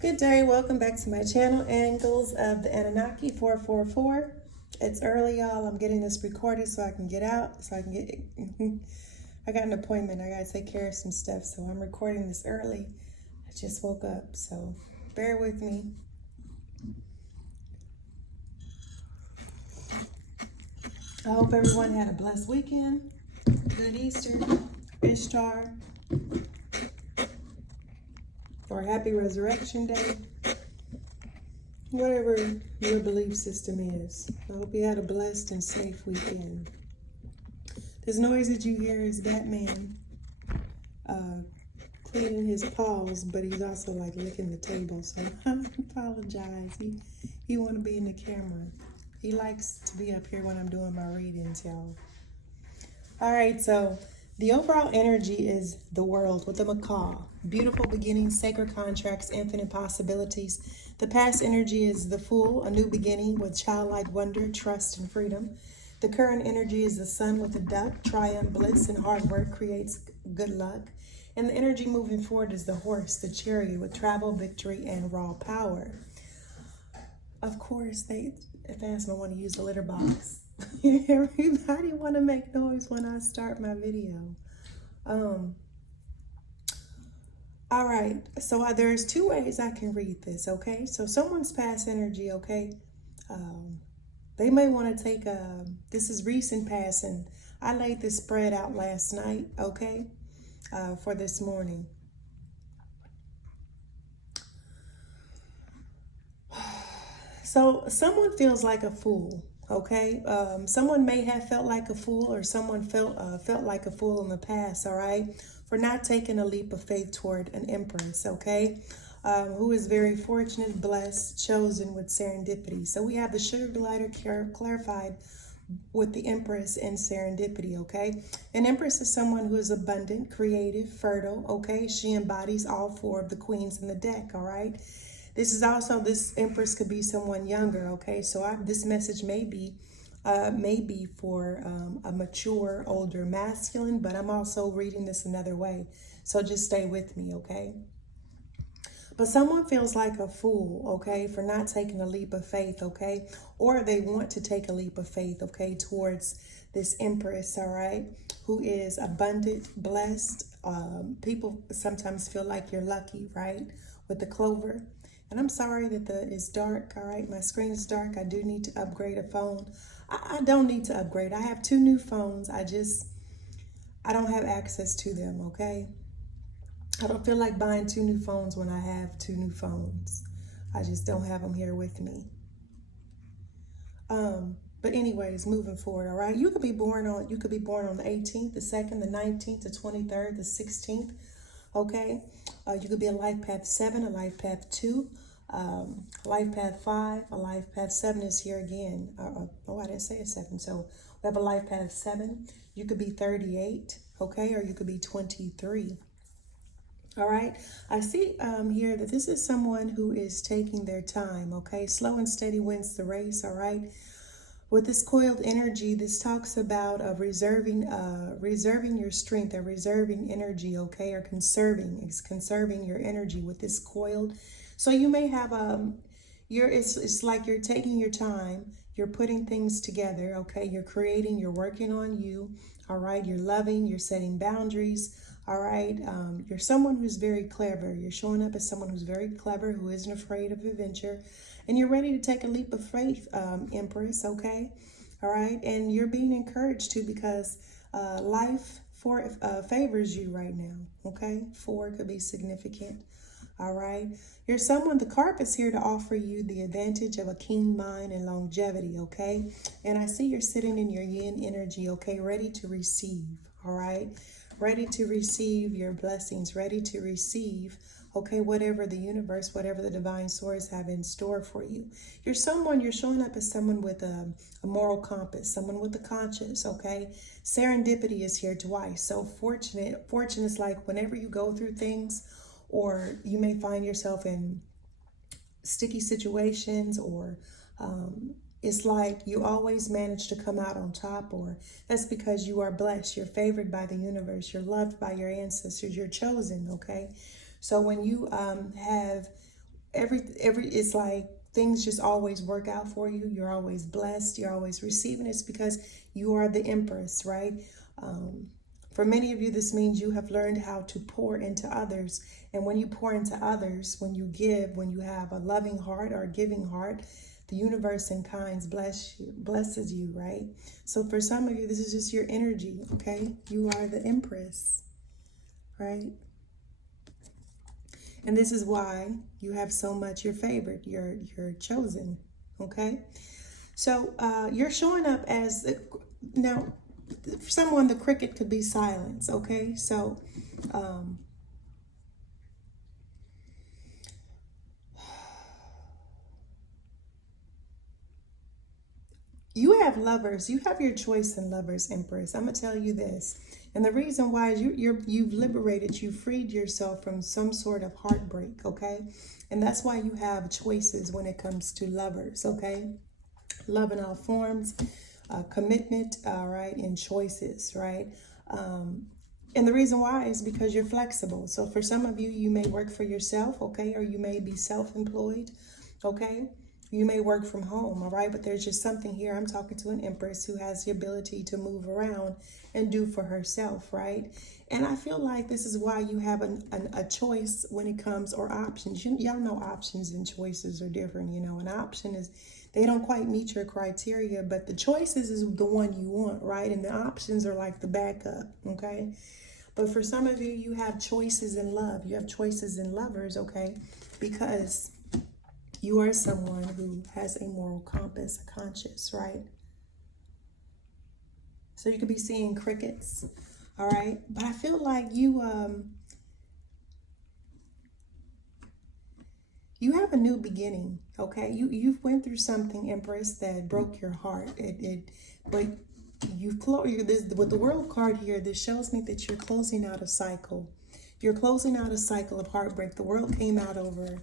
Good day, welcome back to my channel, Angles of the Anunnaki 444. It's early, y'all. I'm getting this recorded so I can get out, I got an appointment. I gotta take care of some stuff, so I'm recording this early. I just woke up, so bear with me. I hope everyone had a blessed weekend. Good Easter, Ishtar, or Happy Resurrection Day. Whatever your belief system is. I hope you had a blessed and safe weekend. This noise that you hear is Batman cleaning his paws, but he's also like licking the table, so I apologize. He want to be in the camera. He likes to be up here when I'm doing my readings, y'all. All right, so the overall energy is the world with a macaw. Beautiful beginnings, sacred contracts, infinite possibilities. The past energy is the Fool, a new beginning with childlike wonder, trust, and freedom. The current energy is the Sun with a duck, triumph, bliss, and hard work creates good luck. And the energy moving forward is the Horse, the Chariot with travel, victory, and raw power. Of course, if Asma want to use the litter box. Everybody want to make noise when I start my video. All right, so there's two ways I can read this, okay? So someone's past energy, okay? They may want to take this is recent past, and I laid this spread out last night, okay? For this morning. So someone feels like a fool, okay? Someone may have felt like a fool, or someone felt like a fool in the past, all right? For not taking a leap of faith toward an Empress, okay? Who is very fortunate, blessed, chosen with serendipity. So we have the sugar glider clarified with the Empress and serendipity, okay? An Empress is someone who is abundant, creative, fertile, okay? She embodies all four of the queens in the deck, all right? This Empress could be someone younger, okay? So this message may be for a mature, older masculine, but I'm also reading this another way. So just stay with me, okay? But someone feels like a fool, okay, for not taking a leap of faith, okay? Or they want to take a leap of faith, okay, towards this Empress, all right, who is abundant, blessed. People sometimes feel like you're lucky, right, with the clover. And I'm sorry that it's dark, all right? My screen is dark. I do need to upgrade a phone. I don't need to upgrade. I have two new phones. I don't have access to them, okay? I don't feel like buying two new phones when I have two new phones. I just don't have them here with me. But anyways, moving forward, all right? You could be born on the 18th, the 2nd, the 19th, the 23rd, the 16th, okay? You could be a life path 7, a life path 2, life path 5, a life path 7 is here again. I didn't say a 7. So we have a life path 7. You could be 38, okay? Or you could be 23. All right, I see here that this is someone who is taking their time, okay? Slow and steady wins the race, all right? With this coiled energy, this talks about reserving your strength, or reserving energy, okay? Or conserving your energy with this coiled. So you may have it's like you're taking your time, you're putting things together, okay? You're creating, you're working on you, all right? You're loving, you're setting boundaries. All right, you're someone who's very clever. You're showing up as someone who's very clever, who isn't afraid of adventure. And you're ready to take a leap of faith, Empress, okay? All right, and you're being encouraged to, because life favors you right now, okay? 4 could be significant, all right? You're someone, the carpet's here to offer you the advantage of a keen mind and longevity, okay? And I see you're sitting in your yin energy, okay? Ready to receive, all right? Ready to receive your blessings, ready to receive, okay, whatever the universe, whatever the divine source have in store for you. You're showing up as someone with a moral compass, someone with a conscience, okay? Serendipity is here twice. So fortune is like whenever you go through things, or you may find yourself in sticky situations, or it's like you always manage to come out on top, or that's because you are blessed. You're favored by the universe. You're loved by your ancestors. You're chosen, okay? So when you have it's like things just always work out for you. You're always blessed. You're always receiving. It's because you are the Empress, right? For many of you, this means you have learned how to pour into others. And when you pour into others, when you give, when you have a loving heart or a giving heart, the universe and kinds blesses you, right? So for some of you, this is just your energy, okay? You are the Empress, right? And this is why you have so much, you're favored, you're chosen, okay? So you're showing up as, now, for someone, the cricket could be silence, okay? So you have lovers. You have your choice in lovers, Empress. I'm gonna tell you this, and the reason why is you've liberated, you freed yourself from some sort of heartbreak, okay? And that's why you have choices when it comes to lovers, okay? Love in all forms, commitment, right, and choices, right? And the reason why is because you're flexible. So for some of you, you may work for yourself, okay? Or you may be self-employed, okay? You may work from home, all right? But there's just something here. I'm talking to an Empress who has the ability to move around and do for herself, right? And I feel like this is why you have a choice when it comes, or options. Y'all know options and choices are different, you know. An option is, they don't quite meet your criteria, but the choices is the one you want, right? And the options are like the backup, okay? But for some of you, you have choices in love. You have choices in lovers, okay? Because you are someone who has a moral compass, a conscience, right? So you could be seeing crickets, all right? But I feel like you have a new beginning, okay? You've went through something, Empress, that broke your heart. But you've closed this with the World card here. This shows me that you're closing out a cycle. You're closing out a cycle of heartbreak. The World came out over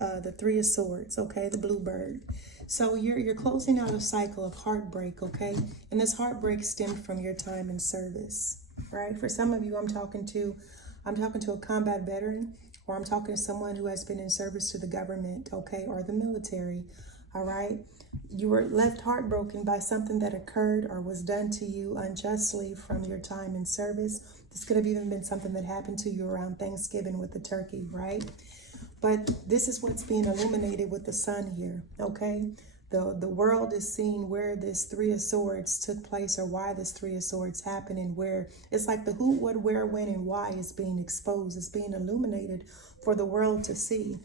the Three of Swords, okay, the bluebird. So you're closing out a cycle of heartbreak, okay? And this heartbreak stemmed from your time in service, right? For some of you, I'm talking to a combat veteran, or I'm talking to someone who has been in service to the government, okay, or the military, all right? You were left heartbroken by something that occurred or was done to you unjustly from your time in service. This could have even been something that happened to you around Thanksgiving with the turkey, right? But this is what's being illuminated with the sun here, okay? The world is seeing where this Three of Swords took place, or why this Three of Swords happened, and where it's like the who, what, where, when, and why is being exposed. It's being illuminated for the world to see,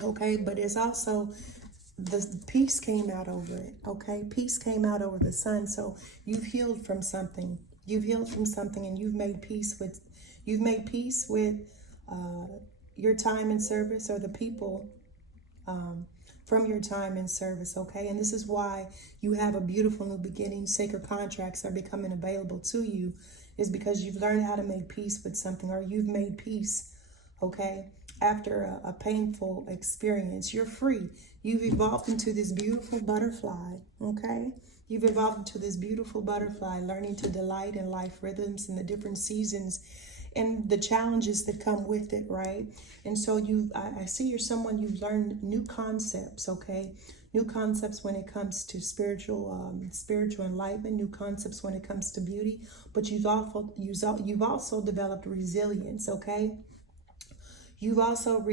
okay? But it's also, the peace came out over it, okay? Peace came out over the sun. So you've healed from something. You've healed from something, and you've made peace with your time in service, or the people from your time in service, okay? And this is why you have a beautiful new beginning. Sacred contracts are becoming available to you, is because you've learned how to make peace with something, or you've made peace, okay? After a painful experience, you're free. You've evolved into this beautiful butterfly, okay? You've evolved into this beautiful butterfly, learning to delight in life rhythms and the different seasons and the challenges that come with it, right? And so I see you're someone, you've learned new concepts, okay? New concepts when it comes to spiritual enlightenment, new concepts when it comes to beauty, but you've also developed resilience, okay? You've also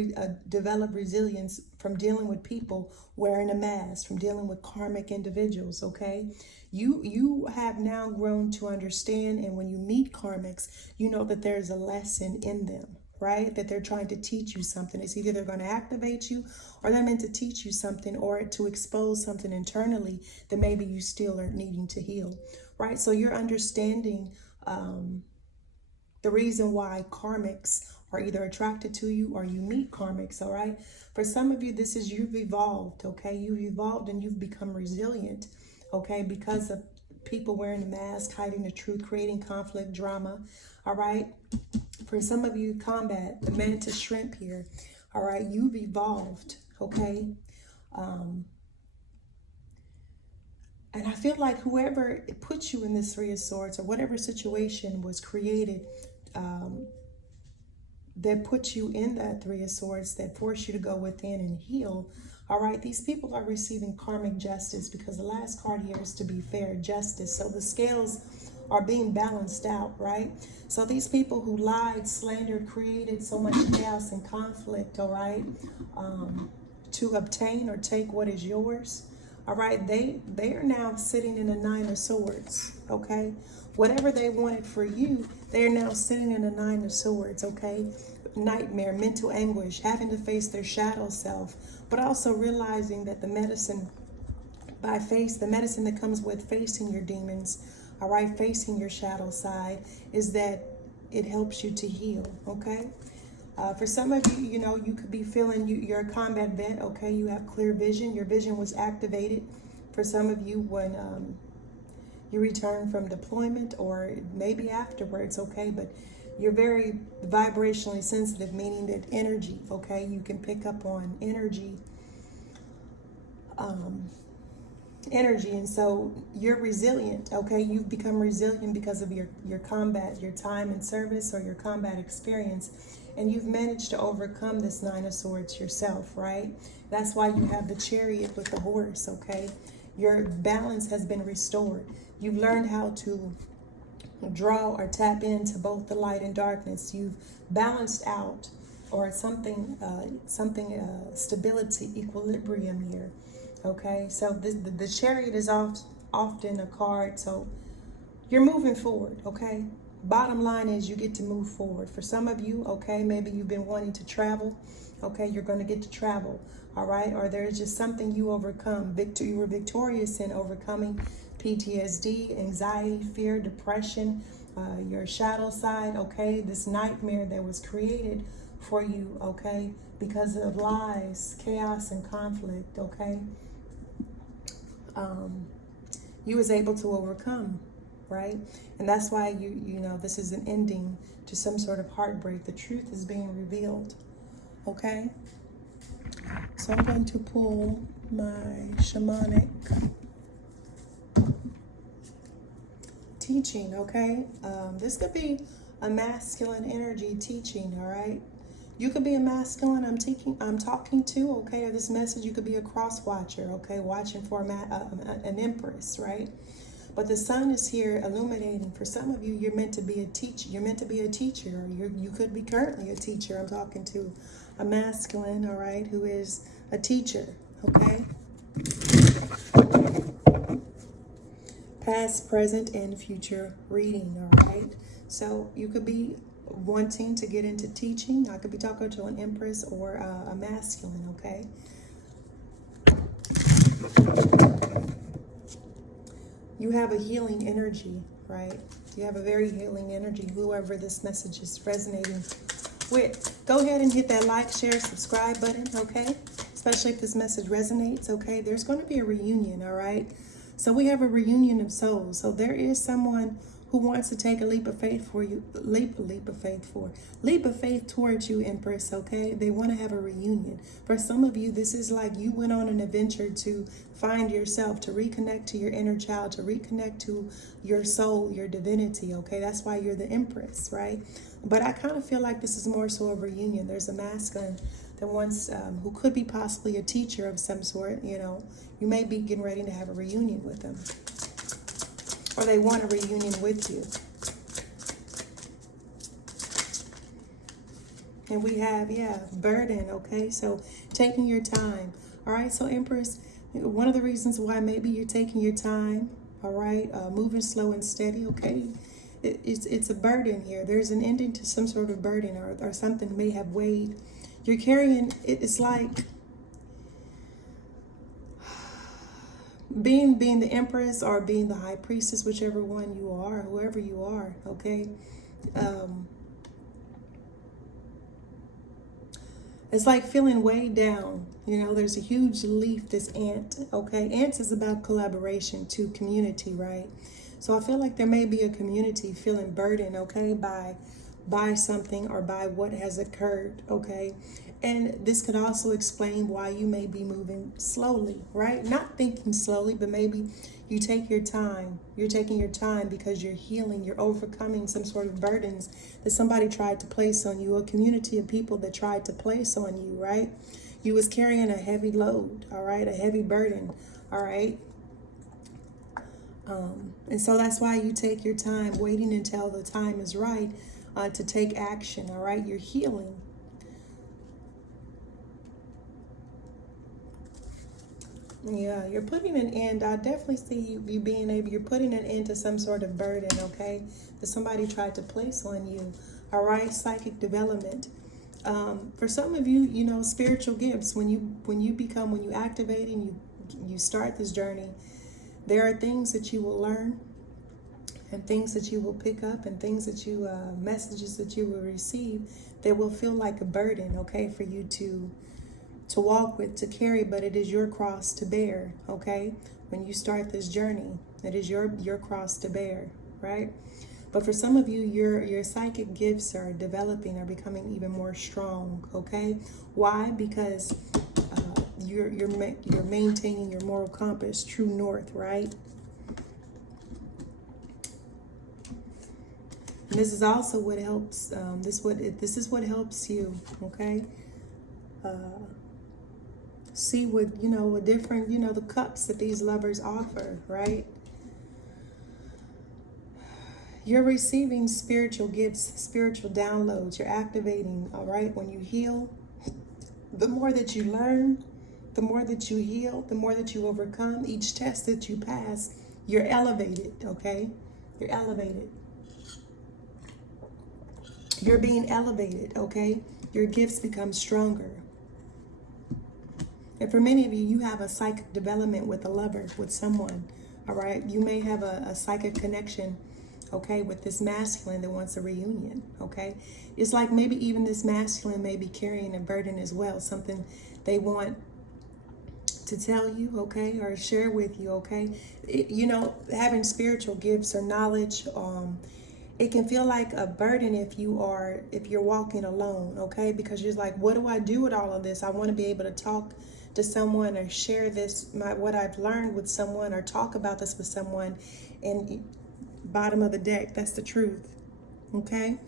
developed resilience from dealing with people wearing a mask, from dealing with karmic individuals, okay? You have now grown to understand, and when you meet karmics, you know that there's a lesson in them, right? That they're trying to teach you something. It's either they're going to activate you, or they're meant to teach you something, or to expose something internally that maybe you still are needing to heal, right? So you're understanding the reason why karmics are either attracted to you, or you meet karmics, all right? For some of you, this is you've evolved, okay? You've evolved and you've become resilient, okay? Because of people wearing a mask, hiding the truth, creating conflict, drama, all right? For some of you, combat, the mantis shrimp here, all right? You've evolved, okay? And I feel like whoever put you in this Three of Swords, or whatever situation was created that put you in that Three of Swords, that force you to go within and heal. All right, these people are receiving karmic justice, because the last card here is to be fair, justice. So the scales are being balanced out, right? So these people who lied, slandered, created so much chaos and conflict, all right, to obtain or take what is yours, all right, they are now sitting in a Nine of Swords, okay? Whatever they wanted for you, they are now sitting in a Nine of Swords, okay? Nightmare, mental anguish, having to face their shadow self, but also realizing that the medicine that comes with facing your demons, all right, facing your shadow side, is that it helps you to heal, okay? For some of you, you know, you could be feeling you're a combat vet, okay? You have clear vision. Your vision was activated for some of you when you return from deployment, or maybe afterwards, okay? But you're very vibrationally sensitive, meaning that energy, okay? You can pick up on energy. And so you're resilient, okay? You've become resilient because of your combat, your time in service, or your combat experience, and you've managed to overcome this Nine of Swords yourself, right? That's why you have the Chariot with the horse, okay? Your balance has been restored. You've learned how to draw or tap into both the light and darkness. You've balanced out, or something stability, equilibrium here. Okay, so the Chariot is often a card, so you're moving forward, okay? Bottom line is you get to move forward. For some of you, okay, maybe you've been wanting to travel, okay, you're going to get to travel, all right? Or there's just something you overcome. You were victorious in overcoming PTSD, anxiety, fear, depression, your shadow side, okay? This nightmare that was created for you, okay, because of lies, chaos, and conflict, okay? You was able to overcome, right? And that's why you know this is an ending to some sort of heartbreak. The truth is being revealed, okay? So I'm going to pull my shamanic teaching, okay? This could be a masculine energy teaching, all right? You could be a masculine I'm talking to, okay? Or this message, you could be a cross watcher, okay? Watching for an Empress, right? But the sun is here illuminating. For some of you, you're meant to be a teacher. You're meant to be a teacher, or you could be currently a teacher. I'm talking to a masculine, all right, who is a teacher, okay? Past, present, and future reading, all right? So you could be wanting to get into teaching. I could be talking to an Empress or a masculine, okay? You have a healing energy, right? You have a very healing energy, whoever this message is resonating with. Go ahead and hit that like, share, subscribe button, okay? Especially if this message resonates, okay? There's going to be a reunion, all right? So we have a reunion of souls. So there is someone who wants to take a leap of faith for you, leap of faith towards you, Empress, okay? They want to have a reunion. For some of you, this is like you went on an adventure to find yourself, to reconnect to your inner child, to reconnect to your soul, your divinity, okay? That's why you're the Empress, right? But I kind of feel like this is more so a reunion. There's a masculine that wants, who could be possibly a teacher of some sort, you know. You may be getting ready to have a reunion with them, or they want a reunion with you. And we have, burden, okay? So taking your time, all right? So Empress, one of the reasons why maybe you're taking your time, all right? Moving slow and steady, okay? It's a burden here. There's an ending to some sort of burden, or something may have weighed. You're carrying, it's like being the Empress or being the High Priestess, whichever one you are, whoever you are, okay? It's like feeling weighed down. You know, there's a huge leaf, this ant, okay? Ants is about collaboration to community, right? So I feel like there may be a community feeling burdened, okay, by by something or by what has occurred, okay? And this could also explain why you may be moving slowly, right? Not thinking slowly, but maybe you take your time. You're taking your time because you're healing, you're overcoming some sort of burdens that somebody tried to place on you, a community of people that tried to place on you, right? You was carrying a heavy load, all right? A heavy burden, all right? And so that's why you take your time, waiting until the time is right to take action, all right? You're healing. Yeah, you're putting an end. I definitely see you being able, you're putting an end to some sort of burden, okay, that somebody tried to place on you, all right? Psychic development. For some of you, you know, spiritual gifts, when you activate and you start this journey, there are things that you will learn and things that you will pick up and things that messages that you will receive that will feel like a burden, okay, for you to walk with, to carry, but it is your cross to bear, okay? When you start this journey, it is your cross to bear, right? But for some of you, your psychic gifts are developing, are becoming even more strong, okay? Why? Because you're maintaining your moral compass, true north, right? And this is also what helps. This is what helps you, okay? See what, a different, the cups that these lovers offer, right? You're receiving spiritual gifts, spiritual downloads. You're activating, all right? When you heal, the more that you learn, the more that you heal, the more that you overcome, each test that you pass, you're elevated, okay? You're elevated. You're being elevated, okay? Your gifts become stronger. And for many of you, you have a psychic development with a lover, with someone, all right? You may have a psychic connection, okay, with this masculine that wants a reunion, okay? It's like maybe even this masculine may be carrying a burden as well, something they want to tell you, okay, or share with you, okay? Having spiritual gifts or knowledge, it can feel like a burden if you're walking alone, okay? Because you're like, what do I do with all of this? I want to be able to talk to someone or share what I've learned with someone or talk about this with someone. And bottom of the deck, that's the truth, okay?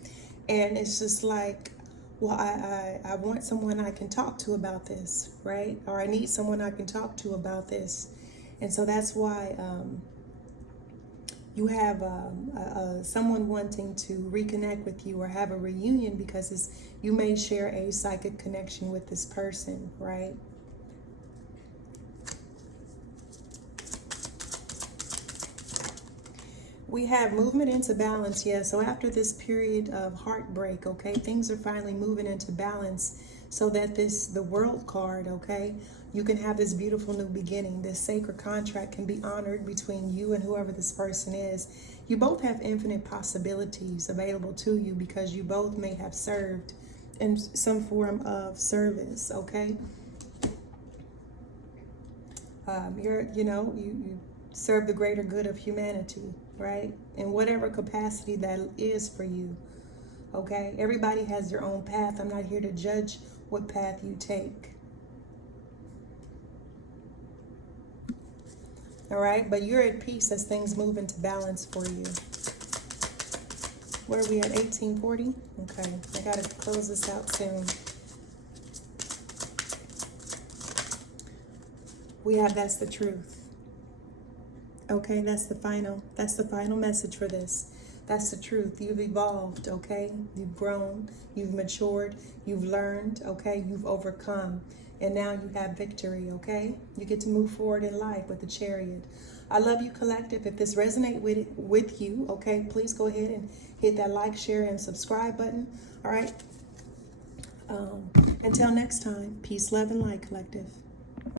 And it's just like, well, I want someone I can talk to about this, right? Or I need someone I can talk to about this. And so that's why you have someone wanting to reconnect with you or have a reunion, because you may share a psychic connection with this person, right? We have movement into balance, yeah. So after this period of heartbreak, okay, things are finally moving into balance so that the world card, okay, you can have this beautiful new beginning. This sacred contract can be honored between you and whoever this person is. You both have infinite possibilities available to you because you both may have served in some form of service, okay? You serve the greater good of humanity, right? In whatever capacity that is for you, okay? Everybody has their own path. I'm not here to judge what path you take. All right, but you're at peace as things move into balance for you. Where are we at, 1840? Okay, I gotta close this out soon. We have that's the truth. Okay, that's the final message for this. That's the truth. You've evolved, okay? You've grown, you've matured, you've learned, okay? You've overcome. And now you have victory, okay? You get to move forward in life with the Chariot. I love you, collective. If this resonates with you, okay, please go ahead and hit that like, share, and subscribe button, all right? Until next time, peace, love, and light, collective.